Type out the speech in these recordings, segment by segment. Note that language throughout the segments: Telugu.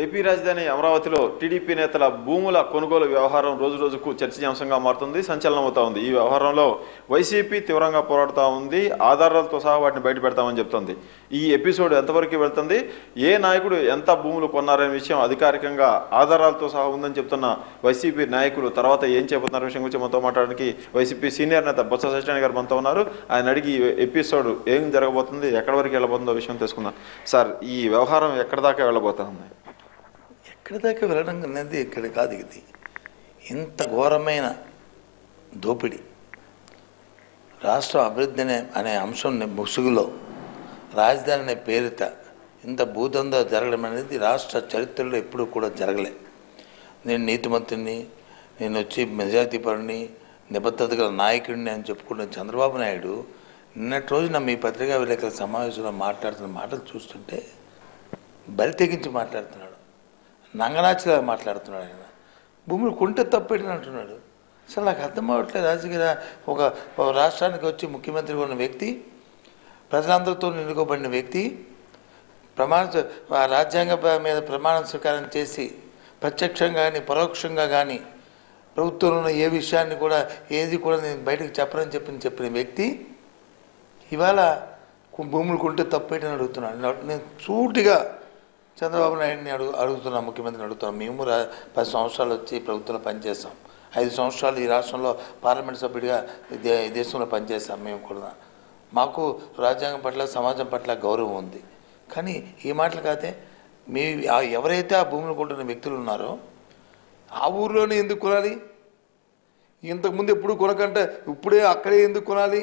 ఏపీ రాజధాని అమరావతిలో టీడీపీ నేతల భూముల కొనుగోలు వ్యవహారం రోజురోజుకు చర్చనీయాంశంగా మారుతుంది, సంచలనమవుతా ఉంది. ఈ వ్యవహారంలో వైసీపీ తీవ్రంగా పోరాడుతూ ఉంది, ఆధారాలతో సహా వాటిని బయటపెడతామని చెప్తోంది. ఈ ఎపిసోడ్ ఎంతవరకు వెళ్తుంది, ఏ నాయకుడు ఎంత భూములు కొన్నారనే విషయం అధికారికంగా ఆధారాలతో సహా ఉందని చెప్తున్న వైసీపీ నాయకులు తర్వాత ఏం చెబుతున్న విషయం గురించి మనతో మాట్లాడడానికి వైసీపీ సీనియర్ నేత బొత్స సత్యనారాయణ గారు మనతో ఉన్నారు. ఆయన అడిగి ఎపిసోడ్ ఏం జరగబోతుంది, ఎక్కడి వరకు వెళ్ళబోతుందో విషయం తెలుసుకుందాం. సార్, ఈ వ్యవహారం ఎక్కడి దాకా వెళ్ళబోతుంది? ఎక్కడి దాకా వెళ్ళడం అనేది ఇక్కడ కాదు. ఇది ఇంత ఘోరమైన దోపిడీ, రాష్ట్ర అభివృద్ధి అనే అంశం ముసుగులో రాజధాని అనే పేరిట ఇంత భూదందా జరగడం అనేది రాష్ట్ర చరిత్రలో ఎప్పుడూ కూడా జరగలే. నేను నీతిమంతుడిని, నేను వచ్చి మెజారిటీపరుని, నిబద్ధత గల నాయకుడిని అని చెప్పుకున్న చంద్రబాబు నాయుడు నిన్నటి రోజున మీ పత్రికా విలేకరుల సమావేశంలో మాట్లాడుతున్న మాటలు చూస్తుంటే బరి తెగించి మాట్లాడుతున్నాడు, నంగనాచిలా మాట్లాడుతున్నాడు. ఆయన భూములు కొంటే తప్పేటని అంటున్నాడు. అసలు నాకు అర్థం అవ్వట్లేదు. రాజకీయ ఒక రాష్ట్రానికి వచ్చి ముఖ్యమంత్రిగా ఉన్న వ్యక్తి, ప్రజలందరితో ఎన్నుకోబడిన వ్యక్తి, రాజ్యాంగ మీద ప్రమాణ స్వీకారం చేసి ప్రత్యక్షంగా కానీ పరోక్షంగా కానీ ప్రభుత్వంలో ఏ విషయాన్ని కూడా ఏది కూడా నేను బయటకు చెప్పనని చెప్పిన వ్యక్తి ఇవాళ భూములు కొంటే తప్పేటని అడుగుతున్నాడు. నేను సూటిగా చంద్రబాబు నాయుడిని అడుగుతున్నాం, ముఖ్యమంత్రిని అడుగుతున్నాం. మేము 10 సంవత్సరాలు వచ్చి ప్రభుత్వంలో పనిచేస్తాం, 5 సంవత్సరాలు ఈ రాష్ట్రంలో పార్లమెంట్ సభ్యుడిగా దేశంలో పనిచేస్తాం. మేము కూడా మాకు రాజ్యాంగం పట్ల సమాజం పట్ల గౌరవం ఉంది. కానీ ఈ మాటలు కాదే, మీ ఎవరైతే ఆ భూములు కొంటున్న వ్యక్తులు ఉన్నారో ఆ ఊరిలోనే ఎందుకు కొనాలి? ఇంతకుముందు ఎప్పుడు కొనకంటే ఇప్పుడే అక్కడే ఎందుకు కొనాలి?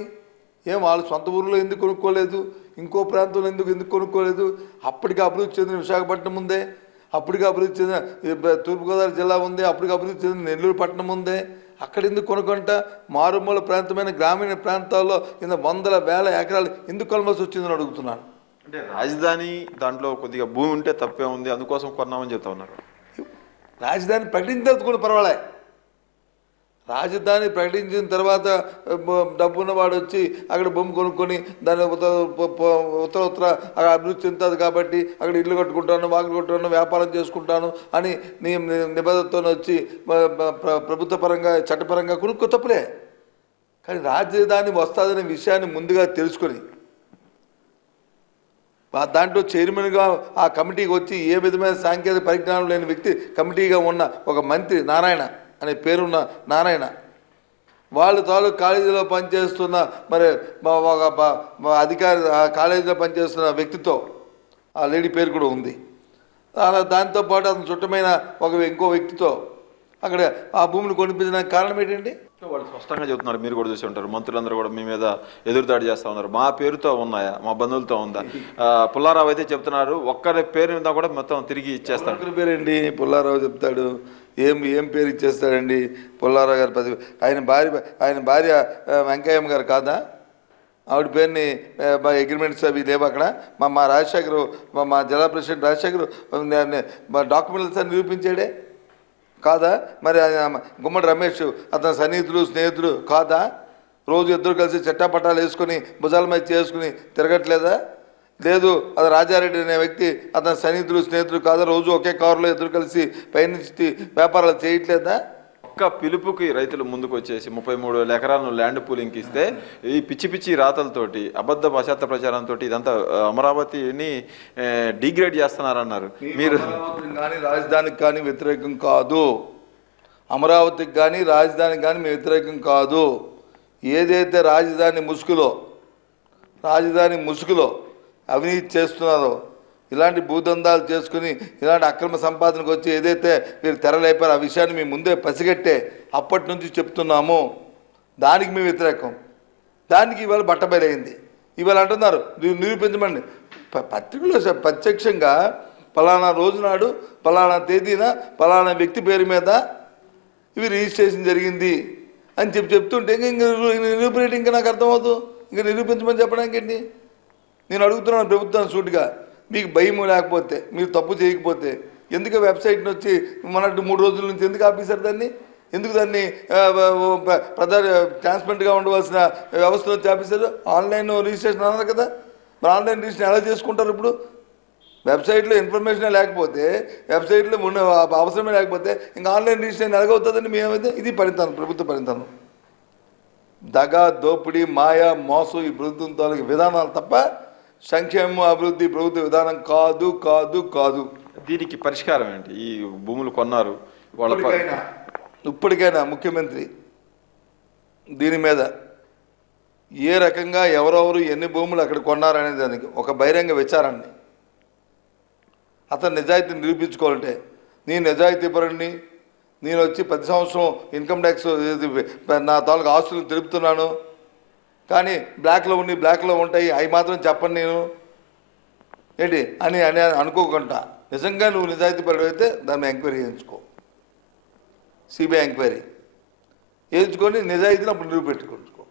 ఏం వాళ్ళు సొంత ఊరిలో ఎందుకు కొనుక్కోలేదు? ఇంకో ప్రాంతంలో ఎందుకు కొనుక్కోలేదు? అప్పటికి అభివృద్ధి చెందిన విశాఖపట్నం ఉందే, అప్పటికి అభివృద్ధి చెందిన తూర్పుగోదావరి జిల్లా ఉంది, అప్పటికి అభివృద్ధి చెందిన నెల్లూరు పట్టణం ఉందే, అక్కడ ఎందుకు కొనుక్కుంటా? మారుమూల ప్రాంతమైన గ్రామీణ ప్రాంతాల్లో ఇంత వందల వేల ఎకరాలు ఎందుకు కొనవలసి వచ్చిందని అడుగుతున్నాను. అంటే రాజధాని దాంట్లో కొద్దిగా భూమి ఉంటే తప్పే ఉంది, అందుకోసం కొన్నామని చెప్తా ఉన్నారు. రాజధాని ప్రకటించాల్సి కూడా పర్వాలే. రాజధాని ప్రకటించిన తర్వాత డబ్బున్నవాడు వచ్చి అక్కడ భూమి కొనుక్కొని దాన్ని ఉత్తర అక్కడ అభివృద్ధి చెందుతుంది కాబట్టి అక్కడ ఇల్లు కట్టుకుంటాను, వాకిలు కట్టుకుంటాను, వ్యాపారం చేసుకుంటాను అని నిబంధనతో వచ్చి ప్రభుత్వ పరంగా చట్టపరంగా కొనుక్కో తప్పులే. కానీ రాజధాని వస్తుందనే విషయాన్ని ముందుగా తెలుసుకొని దాంట్లో చైర్మన్గా ఆ కమిటీకి వచ్చి ఏ విధమైన సాంకేతిక పరిజ్ఞానం లేని వ్యక్తి కమిటీగా ఉన్న ఒక మంత్రి నారాయణ అనే పేరున్న నారాయణ, వాళ్ళు తాలూకు కాలేజీలో పనిచేస్తున్న మరి ఒక అధికారి కాలేజీలో పనిచేస్తున్న వ్యక్తితో, ఆ లేడీ పేరు కూడా ఉంది, అలా దాంతోపాటు అతను చుట్టమైన ఇంకో వ్యక్తితో అక్కడ ఆ భూమిని కొనిపించడానికి కారణం ఏంటండి? వాళ్ళు స్పష్టంగా చెబుతున్నారు, మీరు కూడా చూసి ఉంటారు, మంత్రులందరూ కూడా మీ మీద ఎదురుదాడి చేస్తూ ఉన్నారు. మా పేరుతో ఉన్నాయా, మా బంధువులతో ఉందా? పుల్లారావు అయితే చెప్తున్నారు ఒక్కరి పేరు మీద కూడా మొత్తం తిరిగి ఇచ్చేస్తాడు. ఒక్కరి పేరేంటి పుల్లారావు చెప్తాడు? ఏం పేరు ఇచ్చేస్తాడండి పుల్లారావు గారు? ఆయన భార్య వెంకయ్యమ్మ గారు కాదా? ఆవిడ పేరుని అగ్రిమెంట్స్ అవి లేవు అక్కడ. మా రాజశేఖర్, మా జిల్లా ప్రెసిడెంట్ రాజశేఖర్ డాక్యుమెంట్స్ అని నిరూపించాడే కాదా? మరి గుమ్మడి రమేష్ అతని సన్నిహితుడు స్నేహితుడు కాదా? రోజు ఇద్దరు కలిసి చట్టాపట్టాలు వేసుకొని భుజాల మీద చేసుకుని తిరగట్లేదా? లేదు, అది రాజారెడ్డి అనే వ్యక్తి అతని సన్నిహితుడు స్నేహితుడు కాదా? రోజు ఒకే కారులో ఇద్దరు కలిసి పైనుంచి వ్యాపారాలు చేయట్లేదా? ఒక్క పిలుపుకి రైతులు ముందుకు వచ్చేసి 33,000 ఎకరాలను ల్యాండ్ పూలింగ్కి ఇస్తే ఈ పిచ్చి రాతలతోటి అబద్ధ అసత్య ప్రచారంతో ఇదంతా అమరావతిని డిగ్రేడ్ చేస్తున్నారన్నారు. మీరు కానీ రాజధానికి కానీ వ్యతిరేకం కాదు, అమరావతికి కానీ రాజధానికి కానీ మేము వ్యతిరేకం కాదు. ఏదైతే రాజధాని ముసుగులో అవినీతి చేస్తున్నారో, ఇలాంటి భూదందాలు చేసుకుని ఇలాంటి అక్రమ సంపాదనకు వచ్చి ఏదైతే మీరు తెరలేపారో ఆ విషయాన్ని మేము ముందే పసిగట్టే అప్పటి నుంచి చెప్తున్నాము. దానికి మేము వ్యతిరేకం. దానికి ఇవాళ బట్టబయలైంది. ఇవాళ అంటున్నారు నిరూపించమండి. పత్రికలో ప్రత్యక్షంగా ఫలానా రోజు నాడు ఫలానా తేదీన ఫలానా వ్యక్తి పేరు మీద ఇవి రిజిస్ట్రేషన్ జరిగింది అని చెప్తుంటే నిరూపణ ఇంకా నాకు అర్థమవుతుంది. ఇంకా నిరూపించమని చెప్పడానికి ఏంటి? నేను అడుగుతున్నాను ప్రభుత్వాన్ని సూటిగా, మీకు భయం లేకపోతే, మీరు తప్పు చేయకపోతే ఎందుకు వెబ్సైట్ని వచ్చి మనట్టు 3 రోజుల నుంచి ఎందుకు ఆపేశారు దాన్ని? ఎందుకు దాన్ని ట్రాన్స్పరెంట్గా ఉండవలసిన వ్యవస్థలో వచ్చి ఆపేశారు? ఆన్లైన్ రిజిస్ట్రేషన్ అన్నారు కదా, మరి ఆన్లైన్ రిజిస్ట్రేషన్ ఎలా చేసుకుంటారు? ఇప్పుడు వెబ్సైట్లో ఇన్ఫర్మేషన్ లేకపోతే, వెబ్సైట్లో ఉన్న అవసరమే లేకపోతే ఇంకా ఆన్లైన్ రిజిస్ట్రేషన్ ఎలాగవుతుందని మేమైతే ఇది పరితాను, ప్రభుత్వ పరితాను. దగా, దోపిడీ, మాయ, మోసం ఈ ప్రభుత్వం తాలూకు విధానాలు తప్ప సంక్షేమం, అభివృద్ధి ప్రభుత్వ విధానం కాదు కాదు కాదు. దీనికి పరిష్కారం ఏంటి? ఈ భూములు కొన్నారు వాళ్ళ ఇప్పటికైనా ముఖ్యమంత్రి దీని మీద ఏ రకంగా ఎవరెవరు ఎన్ని భూములు అక్కడ కొన్నారనే దానికి ఒక బహిరంగ విచారాన్ని, అతను నిజాయితీని నిరూపించుకోవాలంటే నేను నిజాయితీపరుడిని, నేను వచ్చి ప్రతి సంవత్సరం ఇన్కమ్ ట్యాక్స్ నా తాలూకు ఆస్తులు తెలుపుతున్నాను, కానీ బ్లాక్లో ఉంటాయి అవి మాత్రం చెప్పను నేను ఏంటి అని అని అనుకోకుండా నిజంగా నువ్వు నిజాయితీపరుడు అయితే దాన్ని ఎంక్వైరీ చేయించుకో, సిబిఐ ఎంక్వైరీ చేయించుకొని నిజాయితీని అప్పుడు నిరూపెట్టుకుంటుకో.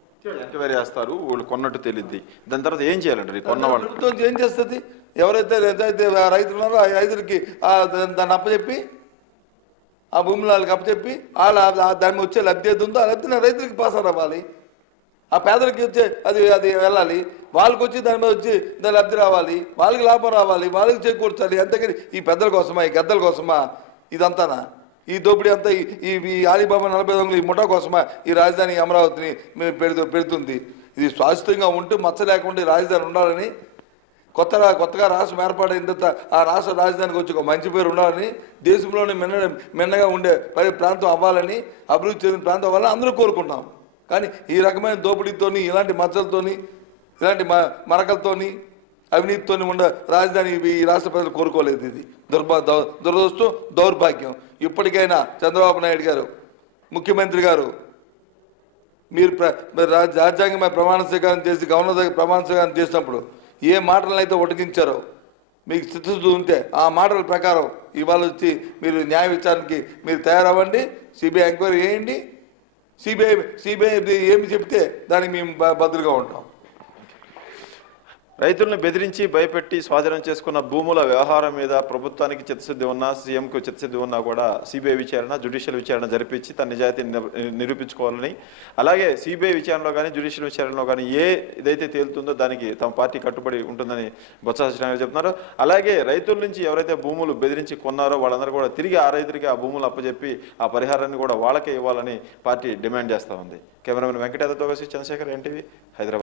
ఎంక్వైరీ చేస్తారు, వాళ్ళు కొన్నట్టు తెలియద్ది. దాని తర్వాత ఏం చేయాలంటారు? కొన్నవాళ్ళు ప్రభుత్వం ఏం చేస్తుంది? ఎవరైతే నిజాయితీ రైతులు ఉన్నారో ఆ రైతులకి దాన్ని అప్పచెప్పి, ఆ భూములు వాళ్ళకి అప్పచెప్పి దాన్ని వచ్చే లబ్ధి ఏది ఉందో ఆ లబ్ధిని రైతులకి పాస్ అవ్వాలి, ఆ పేదలకి వచ్చే అది వెళ్ళాలి, వాళ్ళకి వచ్చి దాని మీద వచ్చి దాని లబ్ధి రావాలి, వాళ్ళకి లాభం రావాలి, వాళ్ళకి చేకూర్చాలి. అంతేకాని ఈ పెద్దల కోసమా, ఈ గద్దల కోసమా ఇదంతానా? ఈ దోపిడీ అంతా ఈ ఆలీబాబా 40 దొంగలు ఈ ముఠా కోసమా ఈ రాజధాని అమరావతిని పెడుతుంది? ఇది శాశ్వతంగా ఉంటూ మచ్చ లేకుండా ఈ రాజధాని ఉండాలని, కొత్తగా రాష్ట్రం ఏర్పాటైన తర్వాత ఆ రాష్ట్ర రాజధానికి వచ్చి ఒక మంచి పేరు ఉండాలని, దేశంలోనే మిన్నగా ఉండే ప్రాంతం అవ్వాలని, అభివృద్ధి చెందిన ప్రాంతం అవ్వాలని అందరూ కోరుకుంటాం. కానీ ఈ రకమైన దోపిడీతోని, ఇలాంటి మచ్చలతోని, ఇలాంటి మరకలతోని, అవినీతితోని ఉండే రాజధాని ఈ రాష్ట్ర ప్రజలు కోరుకోలేదు. ఇది దురదృష్టం, దౌర్భాగ్యం. ఇప్పటికైనా చంద్రబాబు నాయుడు గారు, ముఖ్యమంత్రి గారు, మీరు రాజ్యాంగమే ప్రమాణ స్వీకారం చేసి గవర్నర్ దగ్గర ప్రమాణ స్వీకారం చేసినప్పుడు ఏ మాటలను అయితే ఉటకించారో మీకు చిత్తశుద్ధి ఉంటే ఆ మాటల ప్రకారం ఇవాళ వచ్చి మీరు న్యాయ విచారణకి మీరు తయారవ్వండి, సిబిఐ ఎంక్వైరీ చేయండి. సిబిఐ ఏమి చెప్తే దానికి మేము భద్రంగా ఉంటాం. రైతులను బెదిరించి భయపెట్టి స్వాధీనం చేసుకున్న భూముల వ్యవహారం మీద ప్రభుత్వానికి చిత్తశుద్ధి ఉన్నా, సీఎంకు చిత్తశుద్ధి ఉన్నా కూడా సిబిఐ విచారణ, జ్యుడిషియల్ విచారణ జరిపించి తన నిజాయితీని నిరూపించుకోవాలని, అలాగే సిబిఐ విచారణలో కానీ జ్యుడిషియల్ విచారణలో కానీ ఇదైతే తేలుతుందో దానికి తమ పార్టీ కట్టుబడి ఉంటుందని బొత్స సత్యనారాయణ చెప్తున్నారు. అలాగే రైతుల నుంచి ఎవరైతే భూములు బెదిరించి కొన్నారో వాళ్ళందరూ కూడా తిరిగి ఆ రైతులకి ఆ భూములు అప్పచెప్పి ఆ పరిహారాన్ని కూడా వాళ్ళకే ఇవ్వాలని పార్టీ డిమాండ్ చేస్తూ ఉంది. కెమెరామెన్ వెంకటేశ్వర్తో కలిసి చంద్రశేఖర్, ఎన్టీవీ, హైదరాబాద్.